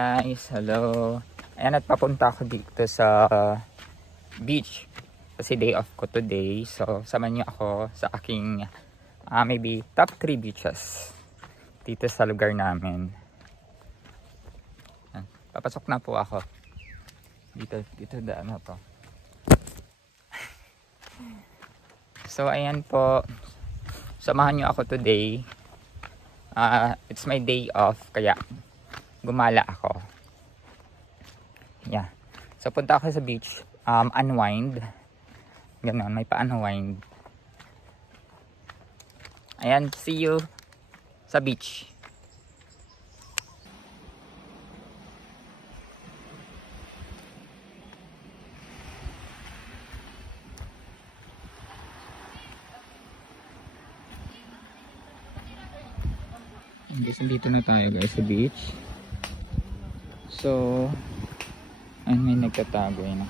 guys, hello. Ayan at papunta ako dito sa beach kasi day off ko today. So samahan niyo ako sa aking maybe top 3 beaches dito sa lugar namin. Ayan, papasok na po ako dito daan na to. So ayan po, samahan niyo ako today. It's my day off kaya gumala ako. Yeah. So punta ako sa beach, unwind. Ganon, may pa-unwind. Ayan, see you sa beach. Guys, dito na tayo guys sa beach. So, ayun, may nagtatago yun.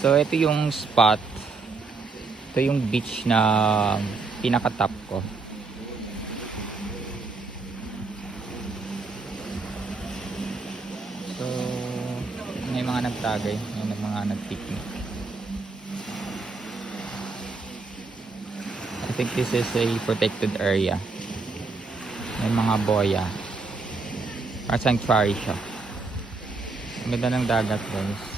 So ito yung spot. Ito yung beach na pinaka-top ko. So may mga nagtagay, may mga nag-picnic. I think this is a protected area. May mga boya. Parang sanctuary siya. Ang ganda ng dagat guys.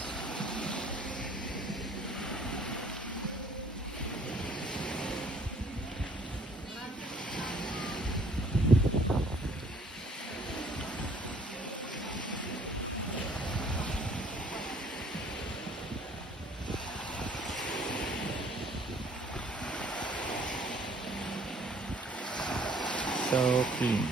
So clean.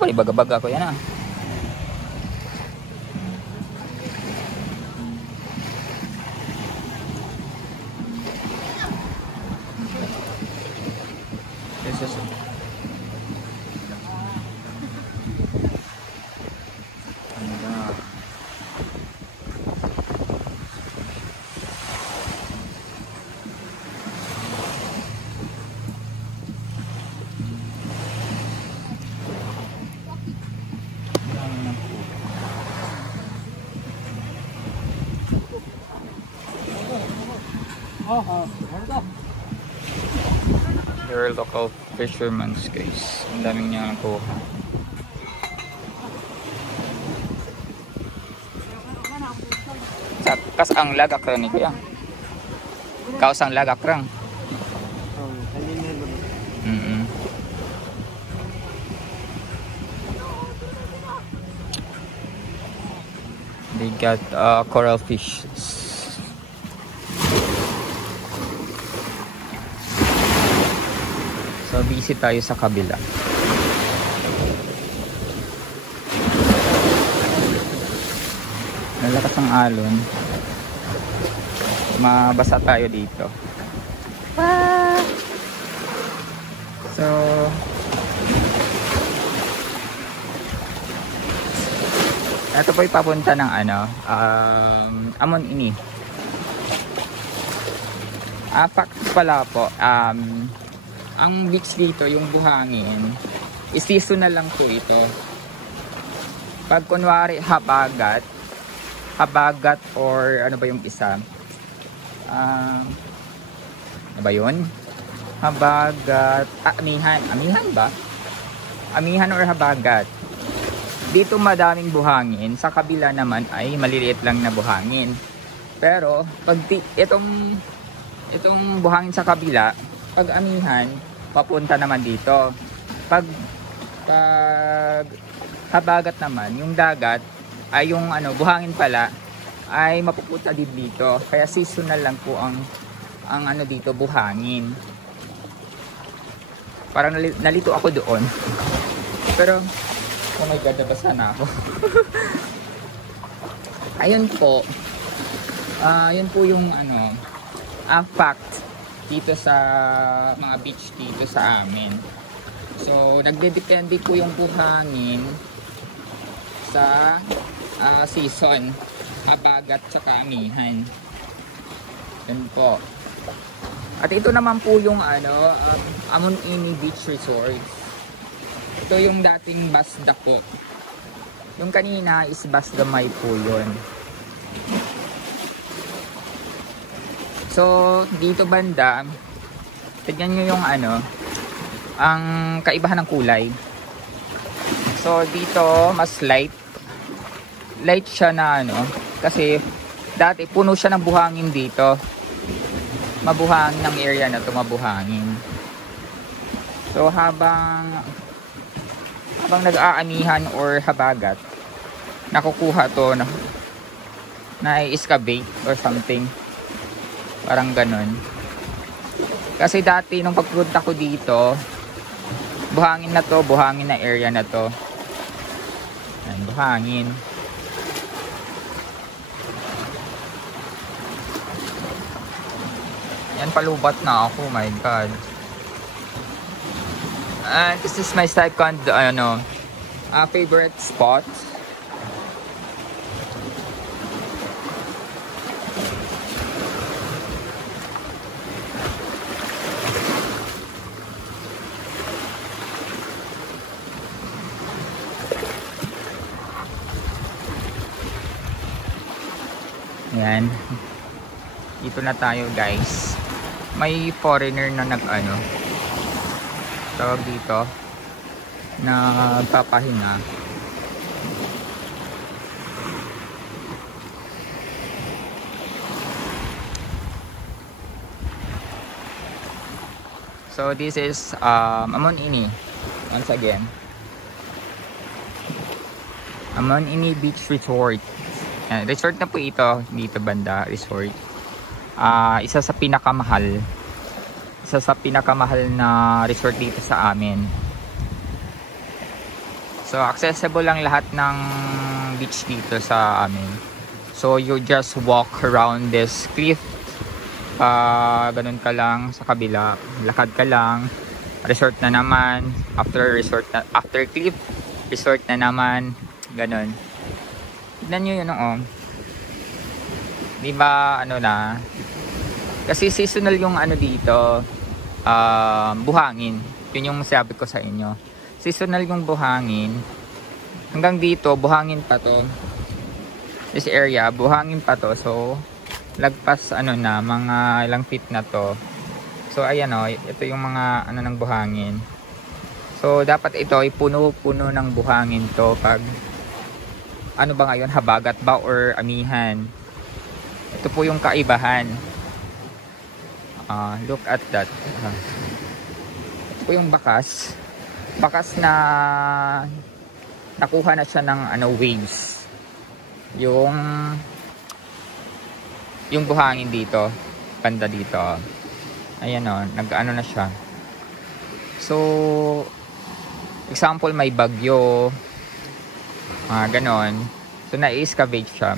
Ako ba baga-baga ko yan ah. This is There are local fishermen guys. Ang daming niya nakuha. Kas ang lagakrang ni kuya. Kaos ang lagakrang. They got coral fish. So busy tayo sa kabila. Nalakas ang alon. Mabasa tayo dito. So ito po ipapunta ng Amon Ini. Fact pala po, ang beach dito, yung buhangin, is seasonal lang po ito. Pag kunwari habagat or ano ba yung isa? Ano ba yun? Habagat, amihan ba? Amihan or habagat. Dito madaming buhangin, sa kabila naman ay maliliit lang na buhangin. Pero pag itong buhangin sa kabila, pag amihan, papunta naman dito. Pag habagat naman, yung dagat ay yung buhangin pala ay mapupunta din dito. Kaya seasonal lang po ang dito buhangin. Parang nalito ako doon. Pero oh my god, nabasa na ako. Ayun po. Yun po yung fact dito sa mga beach dito sa amin. So nagdedepende po yung buhangin sa season, habagat tsaka amihan. Yun po. At ito naman po yung Amon Ini Beach Resort. Ito yung dating Basda po. Yung kanina is Basdamay po yun. So dito banda, tignan nyo yung ang kaibahan ng kulay. So dito mas light siya na kasi dati puno siya ng buhangin dito. Mabuhangin ng area na to, mabuhangin. So habang nag-aanihan or habagat, nakukuha to na excavate or something. Parang ganon. Kasi dati nung pagpunta ko dito, buhangin na to, buhangin na area na to. Ayan, buhangin. Yan, palubat na ako, my god. And this is my second favorite spot. Ayan. Dito na tayo, guys. May foreigner na tawag dito, nagpapahinga. So this is Amon Ini once again. Amon Ini Beach Resort. Resort na po ito dito banda, resort. Isa sa pinakamahal na resort dito sa amin. So accessible lang lahat ng beach dito sa amin. So you just walk around this cliff. Ganun ka lang sa kabila, lakad ka lang. Resort na naman, after cliff, resort na naman, ganun. Tignan nyo yun, di ba ano na, kasi seasonal yung ano dito, buhangin. Yun yung sabi ko sa inyo, seasonal yung buhangin. Hanggang dito buhangin pa to, this area buhangin pa to. So lagpas ano na, mga ilang feet na to. So ayan ito yung mga ano ng buhangin. So dapat ito ay puno-puno ng buhangin to pag ano ba ngayon, habagat ba or amihan. Ito po yung kaibahan. Look at that. Ito po yung bakas. Bakas na nakuha na siya ng ano, waves. Yung buhangin dito, banda dito. Ayan nag-ano na siya. So example, may bagyo, ganon. So na-excavate siya,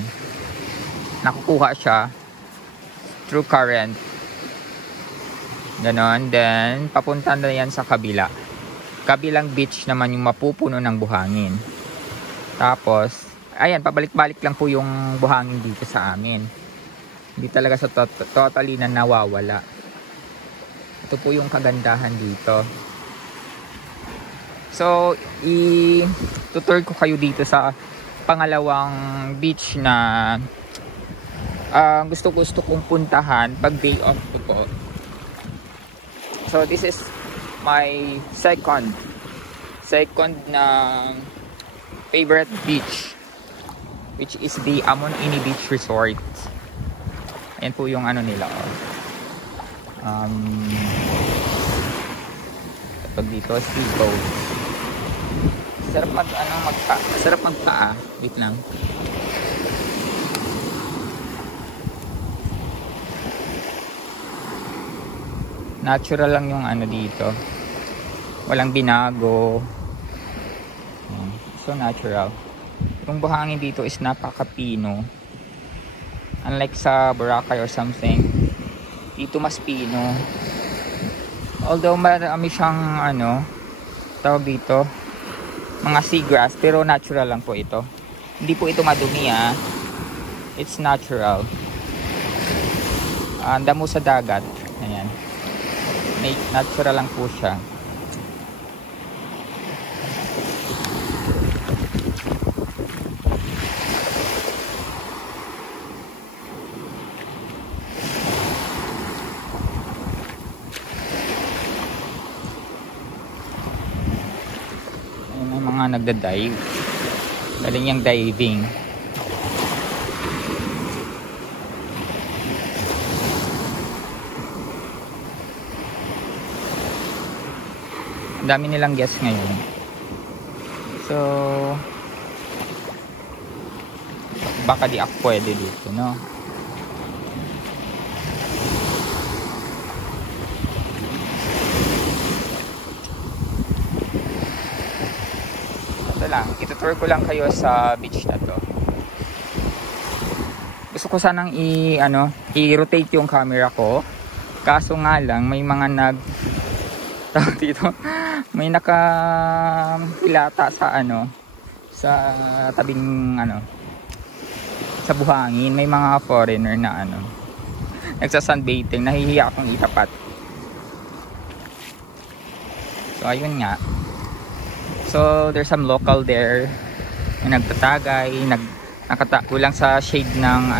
nakukuha siya through current, ganon. Then papunta na yan sa kabilang beach naman yung mapupuno ng buhangin. Tapos ayan, pabalik-balik lang po yung buhangin dito sa amin. Hindi talaga sa totally na nawawala. Ito po yung kagandahan dito. So tutur ko kayo dito sa pangalawang beach na gusto kong puntahan pag day off ko po. So this is my second na favorite beach, which is the Amon Ini Beach Resort. Ayan po yung ano nila. Pag dito, speedboat. Sarap magpaa. Wait lang. Natural lang yung ano dito. Walang binago. So natural. Yung buhangin dito is napakapino. Unlike sa Boracay or something, dito mas pino. Although marami siyang ano, tawag dito, mga seagrass, pero natural lang po ito. Hindi po ito madumi It's natural. Ang damo sa dagat. Ayan. Natural lang po siya. Mga nagda-dive, galing yung diving. Ang dami nilang guests ngayon. So baka di ako pwede dito, no? Itutur ko lang kayo sa beach na to. Gusto ko sanang i-rotate yung camera ko. Kaso nga lang, may mga dito, may nakahilata sa sa tabing sa buhangin. May mga foreigner na nagsa-sunbathing. Nahihiya akong itapat. So ayun nga. So there's some local there na nagtatagay, nakatakulang sa shade ng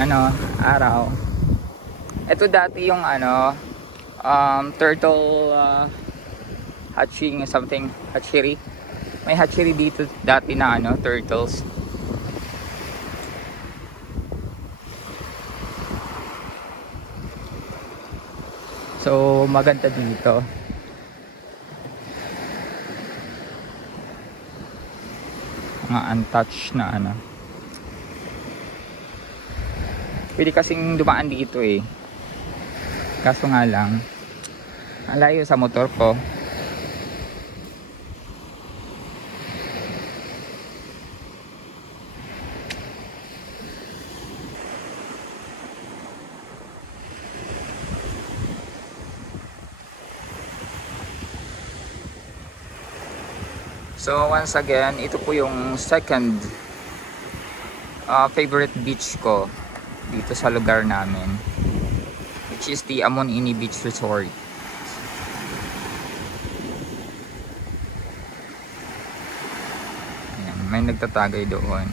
araw. Ito dati yung turtle hatching something, hatchery. May hatchery dito dati na turtles. So maganda dito. Mga untouched na pwede kasing dumaan dito kaso nga lang malayo sa motor ko. So once again, ito po yung second favorite beach ko dito sa lugar namin, which is the Amon-Ini Beach Resort. Ayan, may nagtatagay doon.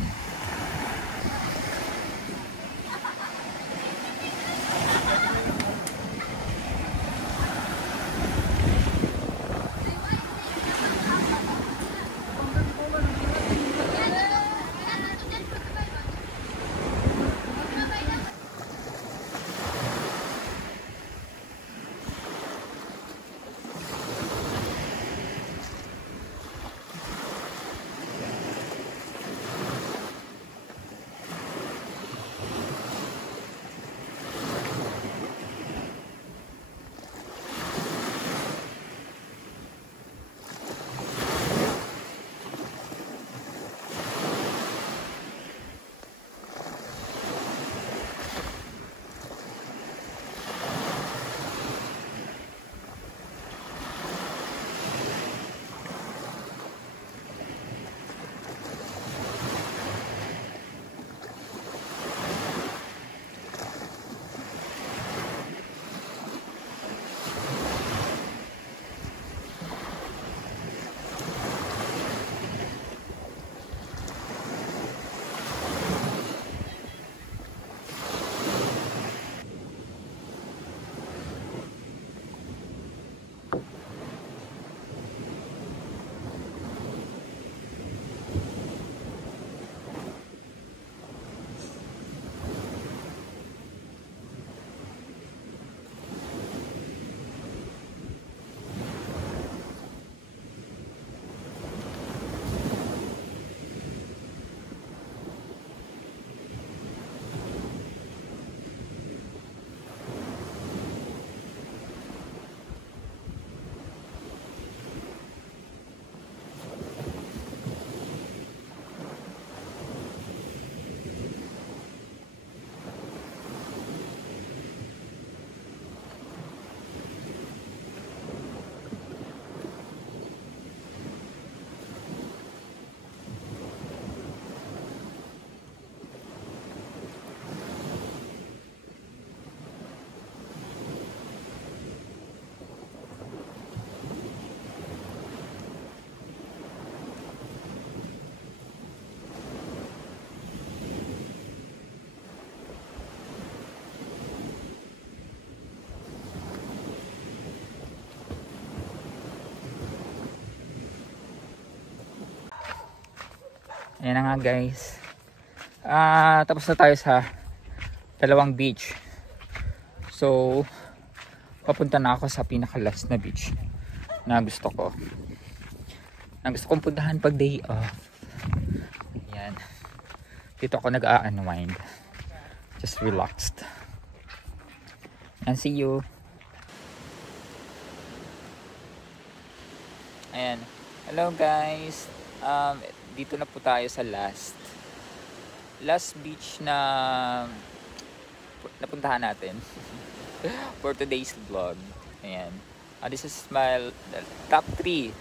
Ayan na nga guys. Tapos na tayo sa dalawang beach. So, papunta na ako sa pinaka-last na beach na gusto ko. Na gusto kong puntahan pag day off. Ayan. Dito ako nag-a-unwind. Just relaxed. And see you. Ayan. Hello guys. Dito na po tayo sa last beach na napuntahan natin for today's vlog. Ayan. This is my top 3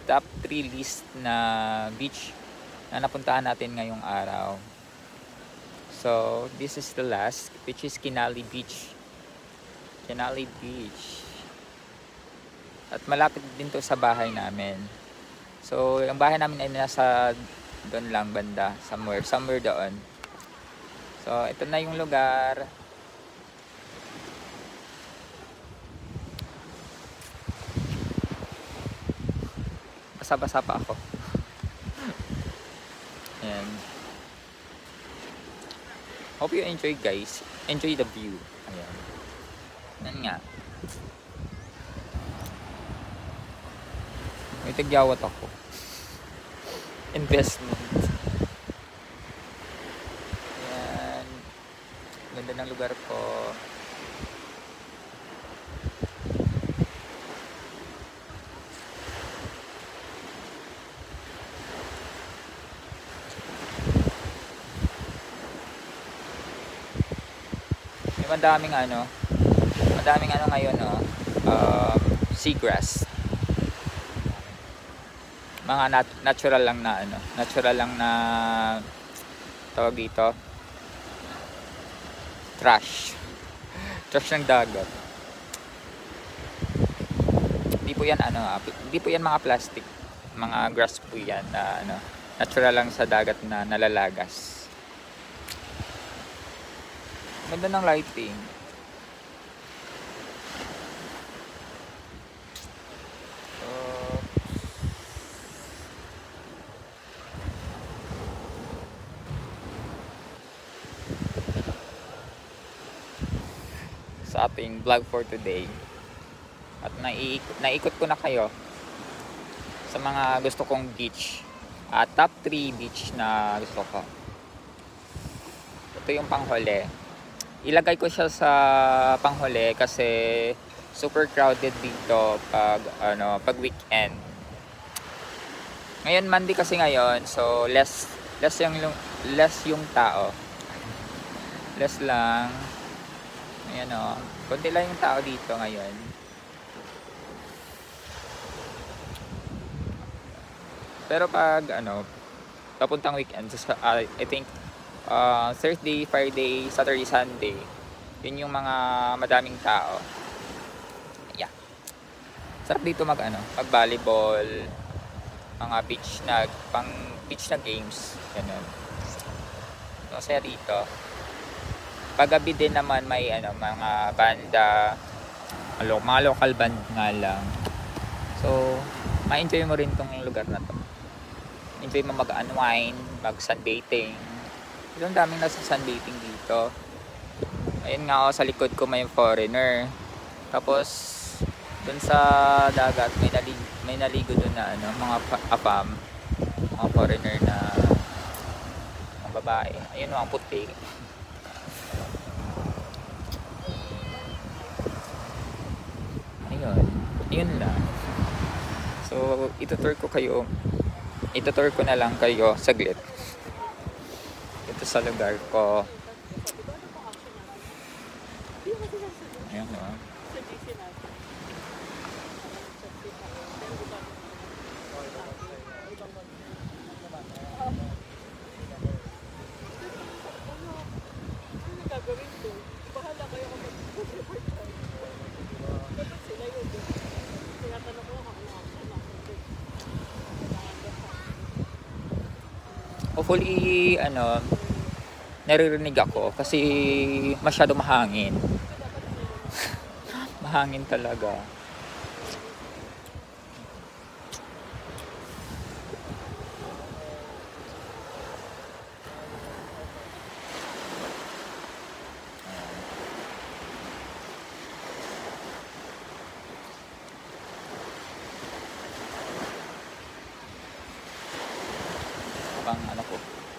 list na beach na napuntahan natin ngayong araw. So this is the last, which is Kinali Beach. Kinali Beach. At malapit din to sa bahay namin. So ang bahay namin ay nasa doon lang banda, somewhere doon. So ito na yung lugar. Basa-basa pa ako. And hope you enjoy guys. Enjoy the view. Ayan. Yan nga. May tagyawat ako. Investment. Ayan. Ganda ng lugar ko. May madaming ano ngayon, seagrass. mga natural lang na ano, natural lang na tawag dito, trash ng dagat. Hindi po yan ano, hindi po yan mga plastic, mga grass po yan na ano, natural lang sa dagat na nalalagas. Ganda ng lighting. Sa ating vlog for today, at naikot ko na kayo sa mga gusto kong beach, top 3 beach na gusto ko. Ito yung panghuli. Ilagay ko siya sa panghuli kasi super crowded dito pag weekend. Ngayon Monday kasi ngayon, so less yung tao. Less lang. Ayan o, konti lang yung tao dito ngayon. Pero pag papuntang weekend, I think Thursday, Friday, Saturday, Sunday, yun yung mga madaming tao. Yeah. Sarap dito mag volleyball, mga beach na games, ganun. Masaya dito. Paggabi din naman may mga banda, mga local band nga lang. So, ma-enjoy mo rin tong lugar na to. Enjoy mo mag-unwind, mag-sunbathing. Ang daming nasa sunbathing dito. Ayun nga sa likod ko may foreigner. Tapos dun sa dagat may naligo dun na mga apam, mga foreigner na mga babae. Ayun mga puti. Yun lang. So, itutur ko na lang kayo saglit. Ito sa lugar ko. Ayan o. Hopefully, naririnig ako kasi masyado mahangin. Mahangin talaga.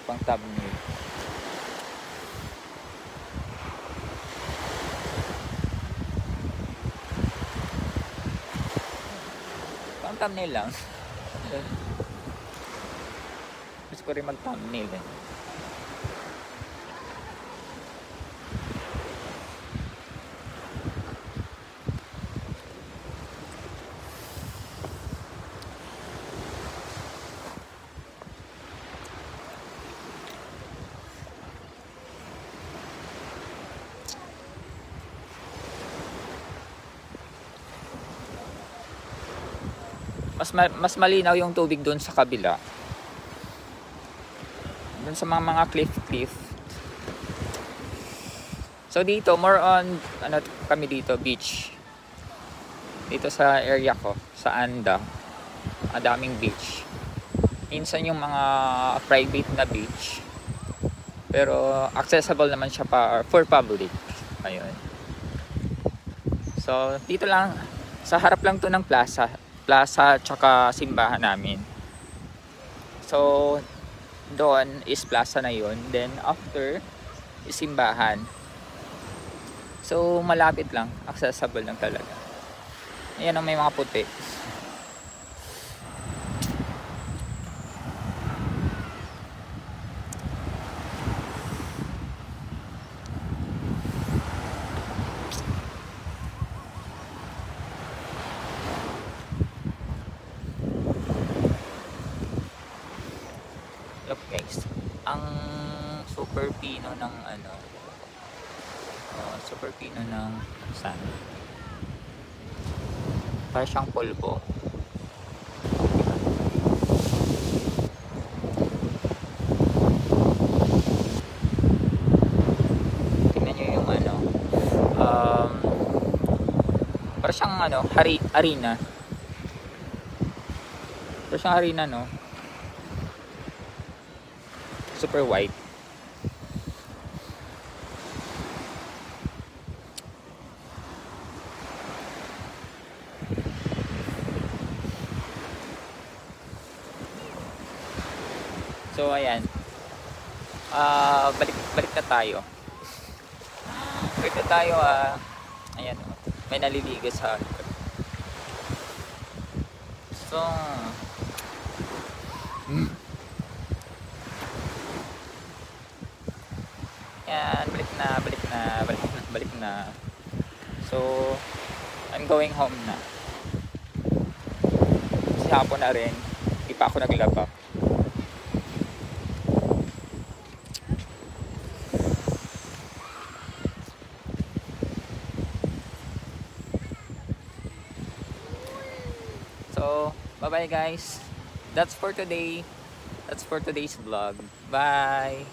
Pang thumbnail. Pang thumbnail lang. Gusto ko rin mag thumbnail eh. Mas malinaw yung tubig doon sa kabila. Doon sa mga cliff. So dito more on kami dito beach. Dito sa area ko, sa Anda. Ang daming beach. Minsan yung mga private na beach. Pero accessible naman siya for public. Ayun. So dito lang sa harap lang to ng plaza tsaka simbahan namin. So doon is plaza na yun, then after is simbahan. So malapit lang, accessible lang talaga. Ayan ang may mga puti. super pino ng ano, super pino ng sand. Para siyang pulbo. Tingnan nyo yung ano, para siyang ano, harina. Para siyang harina, no? Super white. So ayan. Balik na tayo. Balik na tayo, ayan, may naliligo sa likod. So yan, balik na. So I'm going home na. Kasi hapon na rin, di pa ako naglaba. So, bye-bye guys. That's for today. That's for today's vlog. Bye!